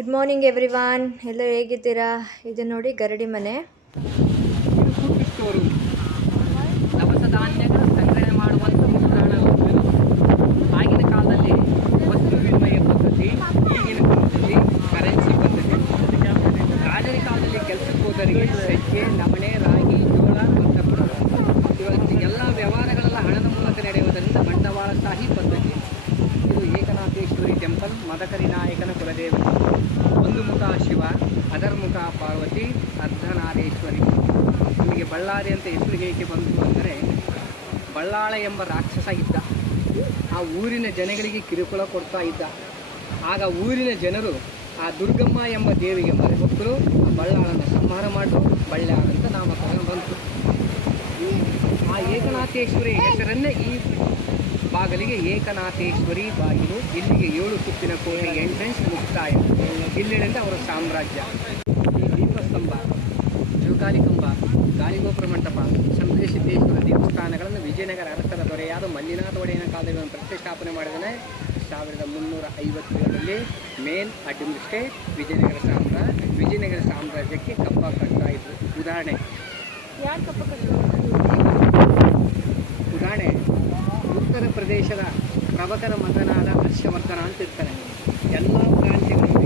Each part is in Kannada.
ಗುಡ್ ಮಾರ್ನಿಂಗ್ ಎವ್ರಿವಾನ್, ಎಲ್ಲರೂ ಹೇಗಿದ್ದೀರಾ? ಇದು ನೋಡಿ ಗರಡಿ ಮನೆ. ಫುಡ್ ಸ್ಟೋರು, ದವಸ ಧಾನ್ಯಗಳ ಸಂಗ್ರಹಣೆ ಮಾಡುವಂಥ ಮುದ್ರಣ. ಆಗಿನ ಕಾಲದಲ್ಲಿ ವಸ್ತು ವಿನಿಮಯ ಪದ್ಧತಿ, ಈಗಿನ ಕಾಲದಲ್ಲಿ ಕರೆನ್ಸಿ ಪದ್ಧತಿ. ರಾಜರ ಕಾಲದಲ್ಲಿ ಕೆಲಸಕ್ಕೆ ಹೋದರಿಗೆ ಸಜ್ಜೆ, ನವಣೆ, ರಾಗಿ, ಜೋಳ ಮತ್ತು ಕೊಡೋದು. ಇವಾಗ ಎಲ್ಲ ವ್ಯವಹಾರಗಳೆಲ್ಲ ಹಣದ ಮೂಲಕ ನಡೆಯುವುದರಿಂದ ಬಂಡವಾಳಶಾಹಿ ಪದ್ಧತಿ. ಇದು ಏಕನಾಥೇಶ್ವರಿ ಟೆಂಪಲ್, ಮದಕರಿ ನಾಯಕನ ಕುಲದೇವಿ. ಒಂದು ಮುಖ ಶಿವ, ಅದರ್ಮುಖ ಪಾರ್ವತಿ, ಅರ್ಧನಾರೀಶ್ವರಿ. ನಿಮಗೆ ಬಳ್ಳಾರಿ ಅಂತ ಹೆಸರು ಏಕೆ ಬಂತು ಅಂದರೆ, ಬಳ್ಳಾಳ ಎಂಬ ರಾಕ್ಷಸ ಇದ್ದ. ಆ ಊರಿನ ಜನಗಳಿಗೆ ಕಿರುಕುಳ ಕೊಡ್ತಾ ಇದ್ದ. ಆಗ ಊರಿನ ಜನರು ಆ ದುರ್ಗಮ್ಮ ಎಂಬ ದೇವಿಗೆ ಮರೆಗೊತ್ತರು ಆ ಬಳ್ಳಾಳನ ಸಂಹಾರ ಮಾಡಿದ್ರು. ಬಳ್ಳಾಳ ಅಂತ ನಾಮಕರಣ ಬಂತು. ಆ ಏಕನಾಥೇಶ್ವರಿ ಹೆಸರನ್ನೇ ಈ ಬಾಗಿಲಿಗೆ ಏಕನಾಥೇಶ್ವರಿ ಬಾಗಿಲು. ಇಲ್ಲಿಗೆ 7 ಸುತ್ತಿನ ಕೋಣೆ ಎಂಟ್ರೆನ್ಸ್ ಮುಕ್ತಾಯ. ಇಲ್ಲಿಂದ ಅವರ ಸಾಮ್ರಾಜ್ಯ. ಈ ದೀಪಸ್ತಂಭ, ಜೋಕಾಲಿ ಕಂಬ, ಗಾಳಿಗೋಪುರ ಮಂಟಪ, ಸಂದೇಶಿದ್ದೇಶ್ವರ ದೇವಸ್ಥಾನಗಳನ್ನು ವಿಜಯನಗರ ಅರಸರ ದೊರೆಯಾದ ಮಲ್ಲಿನಾಥ ಒಡೆಯನ ಕಾಲದಲ್ಲಿ ಪ್ರತಿಷ್ಠಾಪನೆ ಮಾಡಿದರೆ 1357ರಲ್ಲಿ ಮೇನ್ ಅಡ್ಮಿನಿಸ್ಟ್ರೇಟ್ ವಿಜಯನಗರ ಸಾಮ್ರಾಜ್ಯಕ್ಕೆ ಕಪ್ಪ ಕಟ್ತಾ ಇದ್ರು. ಉದಾಹರಣೆ ಉತ್ತರ ಪ್ರದೇಶದ ಪ್ರಭಕರ ಮಗನಾದ ಹರ್ಷವರ್ಧನ ಅಂತ ಇರ್ತಾನೆ. ಎಲ್ಲ ಪ್ರಾಂತ್ಯಗಳನ್ನು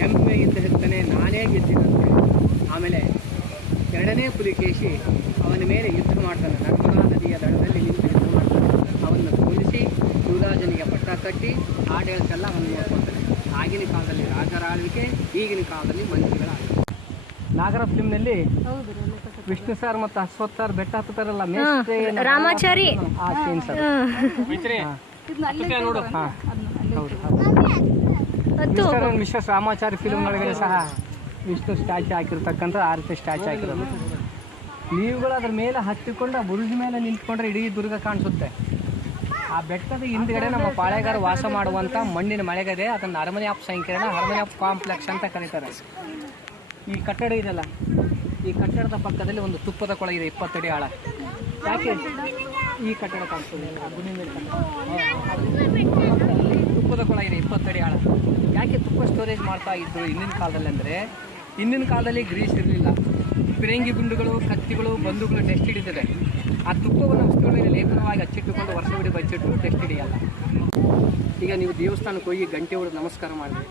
ಹೆಮ್ಮೆಯಿಂದ ಇರ್ತಾನೆ, ನಾನೇ ಗೆದ್ದಿನಂತೆ. ಆಮೇಲೆ 2ನೇ ಪುಲಿಕೇಶಿ ಅವನ ಮೇಲೆ ಯುದ್ಧ ಮಾಡ್ತಾನೆ. ನರ್ಮದಾ ನದಿಯ ದಡದಲ್ಲಿ ನಿಂತು ಯುದ್ಧ ಮಾಡ್ತಾನೆ. ಅವನ್ನು ಸೋಲಿಸಿ ಶಿವರಾಜನಿಗೆ ಪಟ್ಟ ಕಟ್ಟಿ ಆಡಳಿತೆಲ್ಲ ಅವನು ನೋಡ್ಕೊಳ್ತಾನೆ. ಆಗಿನ ಕಾಲದಲ್ಲಿ ರಾಜರ ಆಳ್ವಿಕೆ, ಈಗಿನ ಕಾಲದಲ್ಲಿ ಮಂತ್ರಿಗಳ ಆಳ್ವಿಕೆ. ನಾಗರ ಫಿಲ್ಮ್ನಲ್ಲಿ ವಿಷ್ಣು ಸರ್ ಮತ್ತು ಅಶ್ವಥ್ ಸರ್ ಬೆಟ್ಟ ಹತ್ತಾರಲ್ಲ, ರಾಮಾಚಾರಿ ಮಿಸ್ಟರ್ ರಾಮಾಚಾರಿ ಫಿಲ್ಮ್ ಒಳಗಡೆ ಸಹ ವಿಷ್ಣು ಸ್ಟ್ಯಾಚ್ಯೂ ಹಾಕಿರ್ತಕ್ಕಂಥ ಆ ರೀತಿ ಸ್ಟ್ಯಾಚ್ಯೂ ಹಾಕಿರೋದು. ನೀವುಗಳು ಅದ್ರ ಮೇಲೆ ಹತ್ತಿಕೊಂಡು ಆ ಬುರುಜ್ ಮೇಲೆ ನಿಂತ್ಕೊಂಡ್ರೆ ಇಡೀ ದುರ್ಗ ಕಾಣಿಸುತ್ತೆ. ಆ ಬೆಟ್ಟದ ಹಿಂದ್ಗಡೆ ನಮ್ಮ ಪಾಳೆಗಾರ ವಾಸ ಮಾಡುವಂಥ ಮಣ್ಣಿನ ಮಳೆಗದೆ, ಅದನ್ನು ಅರಮನೆ ಆಫ್ ಸಂಕೀರ್ಣ, ಅರಮನೆ ಆಫ್ ಕಾಂಪ್ಲೆಕ್ಸ್ ಅಂತ ಕರೀತಾರೆ. ಈ ಕಟ್ಟಡ ಇದೆಯಲ್ಲ, ಈ ಕಟ್ಟಡದ ಪಕ್ಕದಲ್ಲಿ ಒಂದು ತುಪ್ಪದ ಕೊಳ ಇದೆ, 20 ಅಡಿ ಆಳ. ಯಾಕೆ ಈ ಕಟ್ಟಡ ಕಾಣಿಸ್ತದೆ? ತುಪ್ಪದ ಕೊಳ ಇದೆ, 20 ಅಡಿ ಆಳ. ಯಾಕೆ ತುಪ್ಪ ಸ್ಟೋರೇಜ್ ಮಾಡ್ತಾ ಇದ್ರು ಹಿಂದಿನ ಕಾಲದಲ್ಲಿ ಅಂದರೆ, ಹಿಂದಿನ ಕಾಲದಲ್ಲಿ ಗ್ರೀಸ್ ಇರಲಿಲ್ಲ. ಪಿರಂಗಿ ಗುಂಡುಗಳು, ಕತ್ತಿಗಳು, ಬಂದೂಕಗಳು ಟೆಸ್ಟ್ ಹಿಡಿದಿದೆ. ಆ ತುಪ್ಪವನ್ನು ವಸ್ತುಗಳ ಮೇಲೆ ಲೇಪನವಾಗಿ ಹಚ್ಚಿಟ್ಟುಕೊಂಡು ವರ್ಷವಿಡೀ ಬಚ್ಚಿಟ್ಟು ಟೆಸ್ಟ್ ಹಿಡಿಯಲ್ಲ. ಈಗ ನೀವು ದೇವಸ್ಥಾನಕ್ಕೆ ಹೋಗಿ ಗಂಟೆ ಹೊಡೆದು ನಮಸ್ಕಾರ ಮಾಡಿದೆ.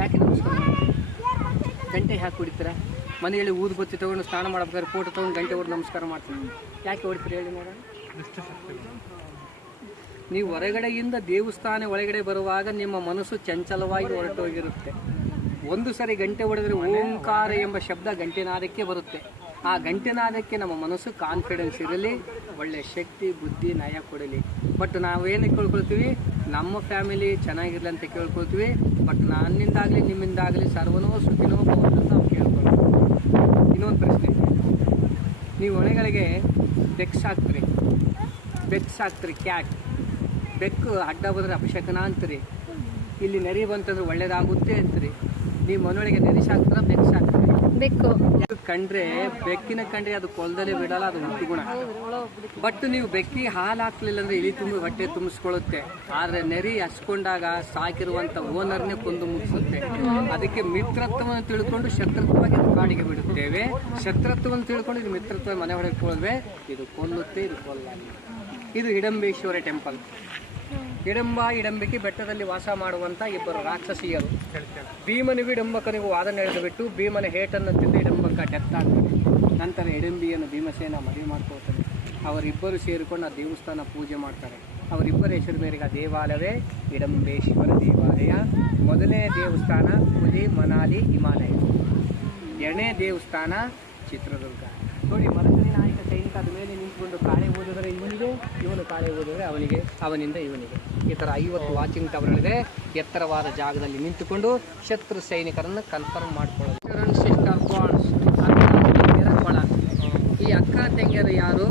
ಯಾಕೆ ನಮಸ್ಕಾರ ಮಾಡಿ? ಗಂಟೆ ಯಾಕೆ ಹೊಡಿತೀರ? ಮನೆಯಲ್ಲಿ ಊದು ಬತ್ತಿ ತೊಗೊಂಡು ಸ್ನಾನ ಮಾಡಬೇಕಾದ್ರೆ ಫೋಟೋ ತೊಗೊಂಡು ಗಂಟೆ ಹೊಡೆದು ನಮಸ್ಕಾರ ಮಾಡ್ತೀನಿ. ಯಾಕೆ ಹೊಡಿತೀರಿ ಹೇಳಿ ನೋಡೋಣ? ನೀವು ಹೊರಗಡೆಯಿಂದ ದೇವಸ್ಥಾನ ಒಳಗಡೆ ಬರುವಾಗ ನಿಮ್ಮ ಮನಸ್ಸು ಚಂಚಲವಾಗಿ ಹೊರಟೋಗಿರುತ್ತೆ. ಒಂದು ಸರಿ ಗಂಟೆ ಹೊಡೆದರೆ ಓಂಕಾರ ಎಂಬ ಶಬ್ದ ಗಂಟೆನಾದಕ್ಕೆ ಬರುತ್ತೆ. ಆ ಗಂಟೆನಾದಕ್ಕೆ ನಮ್ಮ ಮನಸ್ಸು ಕಾನ್ಫಿಡೆನ್ಸ್ ಇರಲಿ, ಒಳ್ಳೆಯ ಶಕ್ತಿ, ಬುದ್ಧಿ, ನಯ ಕೊಡಲಿ. ಬಟ್ ನಾವೇನಕ್ಕೆ ಕೇಳ್ಕೊಳ್ತೀವಿ? ನಮ್ಮ ಫ್ಯಾಮಿಲಿ ಚೆನ್ನಾಗಿರಲಿ ಅಂತ ಕೇಳ್ಕೊಳ್ತೀವಿ. ಬಟ್ ನನ್ನಿಂದಾಗಲಿ ನಿಮ್ಮಿಂದಾಗಲಿ ಸರ್ವನೋ ಸುಖಿನೋ ಭವಂತು ಅಂತ ನಾವು ಕೇಳ್ಕೊಳ್ತೀವಿ. ಇನ್ನೊಂದು ಪ್ರಶ್ನೆ, ನೀವು ಹೊಳೆಗಳಿಗೆ ಬೆಕ್ಸ್ ಹಾಕ್ತೀರಿ, ಕ್ಯಾಟ್. ಬೆಕ್ಕು ಅಡ್ಡ ಬಂದರೆ ಅಪಶಕನ ಅಂತೀರಿ. ಇಲ್ಲಿ ನೆರೆ ಬಂತಂದ್ರೆ ಒಳ್ಳೇದಾಗುತ್ತೆ ಅಂತೀರಿ. ನೀವು ಮನೆಯೊಳಗೆ ನೆರಿಸಿ ಹಾಕ್ತಾರ, ಬೆಕ್ಸ್ ಹಾಕ್ತೀರಿ. ಬೆಕ್ಕು ಕಂಡ್ರೆ, ಬೆಕ್ಕಿನ ಕಂಡ್ರೆ ಅದು ಕೊಲ್ದಲ್ಲೇ ಬಿಡಲ್ಲ, ಅದು ಹುಟ್ಟು ಗುಣ. ಬಟ್ ನೀವು ಬೆಕ್ಕಿಗೆ ಹಾಲು ಹಾಕ್ಲಿಲ್ಲ ಅಂದರೆ ಇಲಿ ತುಂಬಿ ಹೊಟ್ಟೆ ತುಂಬಿಸ್ಕೊಳ್ಳುತ್ತೆ. ಆದರೆ ನೆರಿ ಹಚ್ಕೊಂಡಾಗ ಸಾಕಿರುವಂಥ ಓನರ್ನೇ ಕೊಂದು ಮುಗಿಸುತ್ತೆ. ಅದಕ್ಕೆ ಮಿತ್ರತ್ವವನ್ನು ತಿಳ್ಕೊಂಡು ಶತ್ರುತ್ವವಾಗಿ ಕಾಡಿಗೆ ಬಿಡುತ್ತೇವೆ. ಶತ್ರುತ್ವವನ್ನು ತಿಳ್ಕೊಂಡು ಇದು ಮಿತ್ರತ್ವ ಮನೆ ಹೊಡೆಕೊಳ್ಳುವೆ. ಇದು ಕೊಲ್ಲುತ್ತೆ, ಇದು ಕೊಲ್ಲಲ್ಲ. ಇದು ಹಿಡಂಬೇಶ್ವರ ಟೆಂಪಲ್. ಹಿಡಂಬಿಕೆ ಬೆಟ್ಟದಲ್ಲಿ ವಾಸ ಮಾಡುವಂಥ 2 ರಾಕ್ಷಸಿಯರು. ಭೀಮನಿಗೂ ಹಿಡಂಬಕನಿಗೂ ವಾದ ನಡೆದುಬಿಟ್ಟು ಭೀಮನ ಹೇಟನ್ನು ತಿಂದು ಹಿಡಂಬಕ ಡೆತ್ ಆಗ್ತದೆ. ನಂತರ ಹಿಡಂಬಿಯನ್ನು ಭೀಮಸೇನ ಮದುವೆ ಮಾಡ್ಕೊಳ್ತಾರೆ. ಅವರಿಬ್ಬರು ಸೇರಿಕೊಂಡು ಆ ದೇವಸ್ಥಾನ ಪೂಜೆ ಮಾಡ್ತಾರೆ. ಅವರಿಬ್ಬರ ಹೆಸರು ಮೇರೆಗೆ ಆ ದೇವಾಲಯವೇ ಹಿಡಂಬೇಶ್ವರ ದೇವಾಲಯ. ಮೊದಲನೇ ದೇವಸ್ಥಾನ ಹುಲಿ, ಮನಾಲಿ, ಹಿಮಾಲಯ. 2ನೇ ದೇವಸ್ಥಾನ ಚಿತ್ರದುರ್ಗ. ನೋಡಿ, ಮದಕರಿ ನಾಯಕ ಸೈನಿಕ ಅದ ಮೇಲೆ ನಿಂತ್ಕೊಂಡು ಕಾಳೆ ಓದಿದರೆ ಇವನಿಗೆ, ಇವನು ಕಾಳೆ ಓದಿದರೆ ಅವನಿಗೆ, ಅವನಿಂದ ಇವನಿಗೆ. ಈ ಥರ 50 ವಾಚಿಂಗ್ ಟವರ್ಗಳಿದೆ. ಎತ್ತರವಾದ ಜಾಗದಲ್ಲಿ ನಿಂತುಕೊಂಡು ಶತ್ರು ಸೈನಿಕರನ್ನು ಕನ್ಫರ್ಮ್ ಮಾಡಿಕೊಳ್ಳೋದು. ಸಿಸ್ಟರ್ ಬಾಂಡ್ಸ್, ಕೊಳ. ಈ ಅಕ್ಕ ತಂಗಿಯರು ಯಾರು?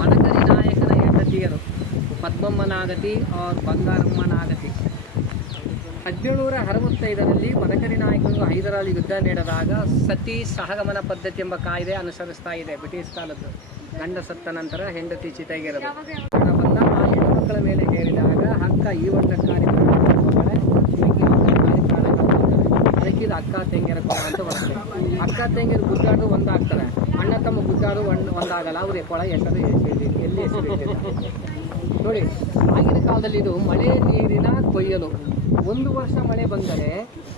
ಮದಕರಿ ನಾಯಕನ ಹೆಂಡತಿಯರು, ಪದ್ಮಮ್ಮನಾಗತಿ ಅವ್ರ ಬಂಗಾರಮ್ಮನಾಗತಿ. 1765ರಲ್ಲಿ ಮದಕರಿ ನಾಯಕರು ಹೈದರಾಲಿ ಯುದ್ಧ ನಡೆದಾಗ ಸತಿ ಸಹಗಮನ ಪದ್ಧತಿ ಎಂಬ ಕಾಯ್ದೆ ಅನುಸರಿಸ್ತಾ ಇದೆ ಬ್ರಿಟಿಷ್ ಕಾಲದ್ದು. ಗಂಡ ಸತ್ತ ನಂತರ ಹೆಂಡತಿ ಚಿತೆಗಿರೋದು. ಬಂದ ಆ ಹೆಣ್ಣುಮಕ್ಕಳ ಮೇಲೆ ಹೇರಿದಾಗ ಹಕ್ಕ ಈ ವರ್ಷ ಕಾರ್ಯಕ್ರಮ ಅಕ್ಕ ತಂಗಿಯರ ಕೊಳ ಅಂತ ಬರ್ತದೆ. ಅಕ್ಕ ತಂಗಿಯರು ಗುದ್ದಾಡು ಒಂದಾಗ್ತಾರೆ, ಅಣ್ಣ ತಮ್ಮ ಗುದ್ದಾಡು ಒಂದಾಗಲ್ಲ. ಅವ್ರ ಕೊಳ ಹೆಸರು ಎಲ್ಲಿ ಹೆಸರು ಇಟ್ಟಿಲ್ಲ ನೋಡಿ. ಆಗಿನ ಕಾಲದಲ್ಲಿ ಇದು ಮಳೆ ನೀರಿನ ಕೊಯ್ಯಲು. 1 ವರ್ಷ ಮಳೆ ಬಂದರೆ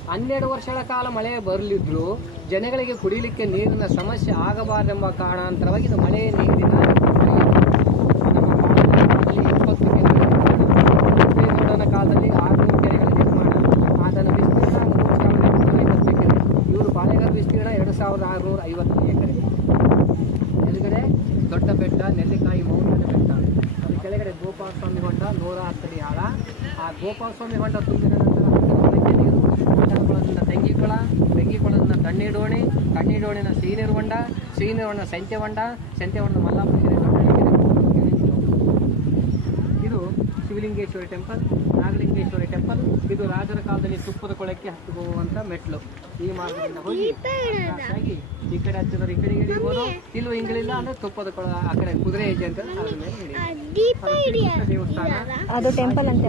12 ವರ್ಷಗಳ ಕಾಲ ಮಳೆ ಬರಲಿದ್ರು ಜನಗಳಿಗೆ ಕುಡಿಲಿಕ್ಕೆ ನೀರಿನ ಸಮಸ್ಯೆ ಆಗಬಾರದೆಂಬ ಕಾರಣಾಂತರವಾಗಿ ಇದು ಮಳೆ ನೀರಿನ ದೇವೇಗೌಡನ ಕಾಲದಲ್ಲಿ 600 ಕೆರೆಗಳ ನಿರ್ಮಾಣ, ಅದರ ವಿಸ್ತೀರ್ಣ 3,750 ಎಕರೆ. ಇವರು ಬಾಳೆಗಾರ ವಿಸ್ತೀರ್ಣ 2,650 ಎಕರೆ. ಎದುರುಗಡೆ ದೊಡ್ಡ ಬೆಟ್ಟ, ನೆಲ್ಲಿಕಾಯಿ ಮೌಲ್ಯದ ಬೆಟ್ಟ, ಅದ್ರ ಕೆಳಗಡೆ ಗೋಪಾಲ ಸ್ವಾಮಿ ಹೊಂಡ 110 ಅಡಿ ಆಳ. ಆ ಗೋಪಾಲ ಸ್ವಾಮಿ ಹೊಂಡ ತುಂಬಿದ ನಂತರ ನೀರು ಕೊಳದಿಂದ ತೆಂಗಿಕೊಳ, ತೆಂಗಿಕೊಳದಿಂದ ತಣ್ಣೀಡೋಣಿ, ತಣ್ಣೀಡೋಣಿನ ಶ್ರೀನೀರು ಹೊಂಡ, ಶ್ರೀನೀರು ಹೊಂಡ ಸಂತೆ ಹೊಂಡ, ಸಂತೆ ಹೊಂಡ ಮಲ್ಲಾಪುರ ಕೆರೆ, ಇದು ಶಿವಲಿಂಗೇಶ್ವರಿ ಟೆಂಪಲ್, ನಾಗಲಿಂಗೇಶ್ವರಿ ಟೆಂಪಲ್. ಇದು ರಾಜರ ಕಾಲದಲ್ಲಿ ತುಪ್ಪದ ಕೊಳಕ್ಕೆ ಹತ್ತುವಂತ ಮೆಟ್ಲು. ಈ ಮಾರ್ಗದಿಂದ ಹೋಗಿ ಈ ಕಡೆ ಹತ್ತಿದ್ರೆ ಈ ಕಡೆ ಇಳಿಬೋದು, ಇಲ್ಲೂ ಹಿಂಗಳಿಲ್ಲ ಅಂದ್ರೆ ತುಪ್ಪದ ಕೊಳ ಆ ಕಡೆ ಕುದುರೆ ಹೆಜ್ಜೆ ಅಂತ ಅದ್ರ ಮೇಲೆ ದೇವಸ್ಥಾನ ಅದು ಟೆಂಪಲ್ ಅಂತ